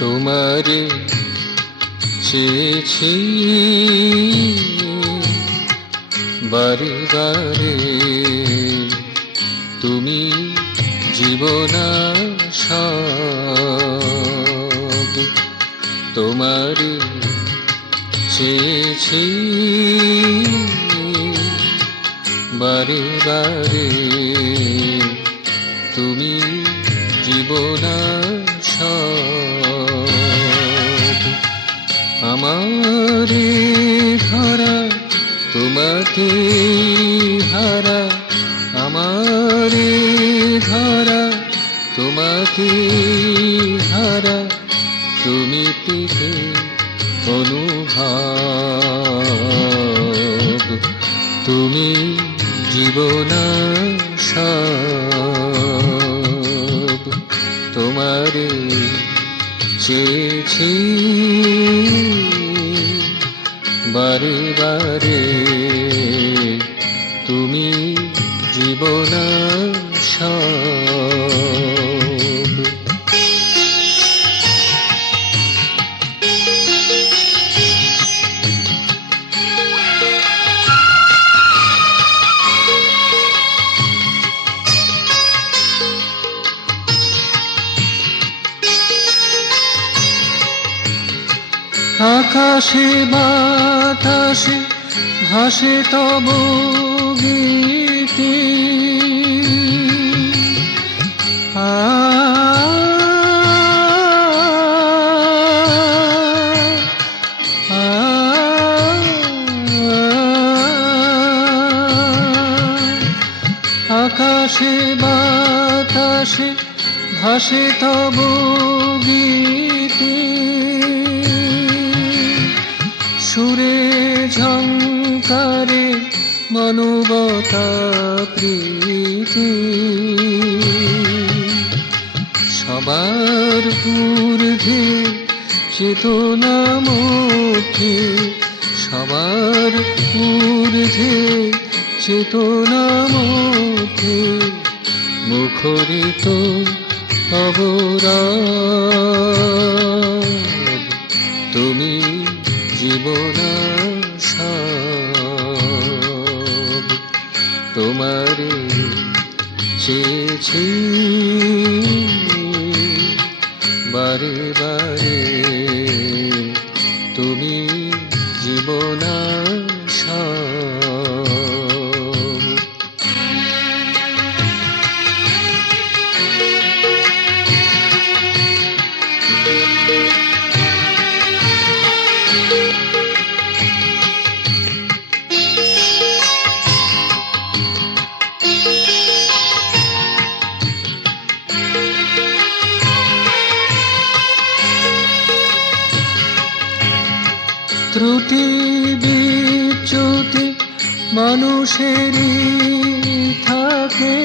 তোমারে চেয়েছি বারে বারে, তুমি জীবনাসব। তোমারে চেয়েছি বারে বারে, তুমি জীবনাসব। আমারে ধরা তোমাকে হারা, আমারে ধরা তোমাকে হারা, তুমি পেতে অনুভব। তুমি জীবনাসব। তোমারে চেয়েছি বারে বারে, তুমি জীবনাসব। আকাশে বাতাসে ভাসে তব গীতি, আকাশে বাতাসে ভাসে তব গীতি, সুরে ঝংকারে মানবতা প্রীতি। সবার ঊর্ধ্বে চেতনা মধ্যে, সবার ঊর্ধ্বে চেতনা মধ্যে, মুখরিত অবরাব। তুমি জীবনাসব। তোমারে চেয়েছি বারে বারে, তুমি জীবনাসব। ত্রুটি বিচ্যুতি মানুষেরই থাকে,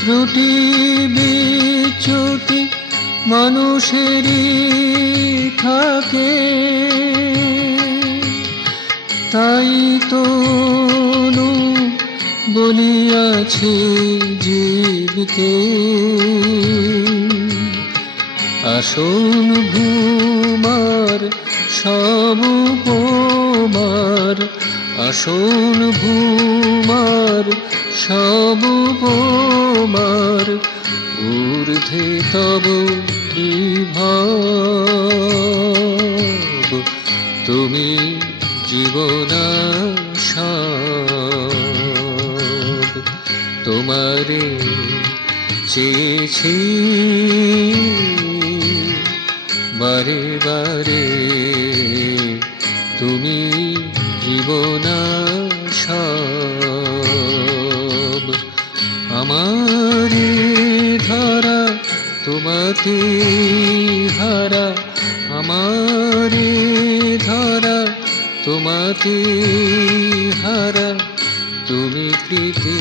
ত্রুটি বিচ্যুতি মানুষেরই থাকে, তাই তো বলিয়াছে জীবকে, আসন ভূমার সব উপমার, আসন ভূমার সব উপমার, ঊর্ধ্বে তব বিভব। তুমি জীবনাসব। তোমারে চেয়েছি বারে বারে, তুমি জীবনাসব। আমারে ধরা তোমাকে হারা, আমারে ধরা তোমাকে হারা, তুমি প্রীতি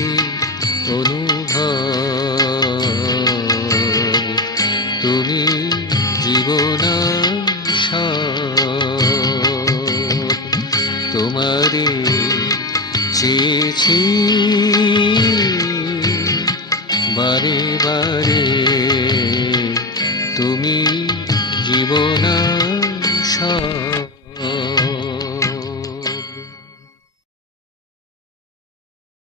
অনুভব। তুমি জীবনাসব। চেয়েছি